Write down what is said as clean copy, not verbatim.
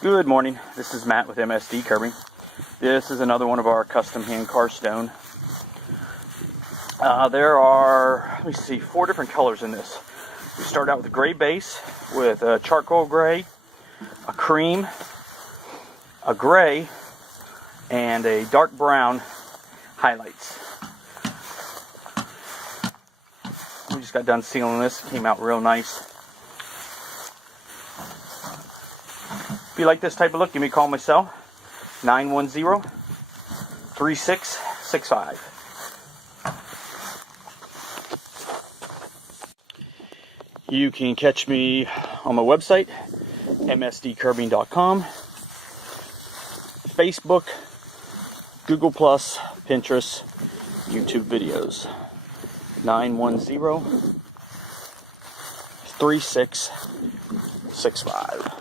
Good morning, this is Matt with MSD Curbing. This is another one of our custom hand car stone. There are, let me see, 4 different colors in this. We start out with a gray base with a charcoal gray, a cream, a gray, and a dark brown highlights. We just got done sealing this, came out real nice. If you like this type of look, give me a call myself, 910-3665. You can catch me on my website, msdcurbing.com, Facebook, Google+, Pinterest, YouTube videos. 910-3665.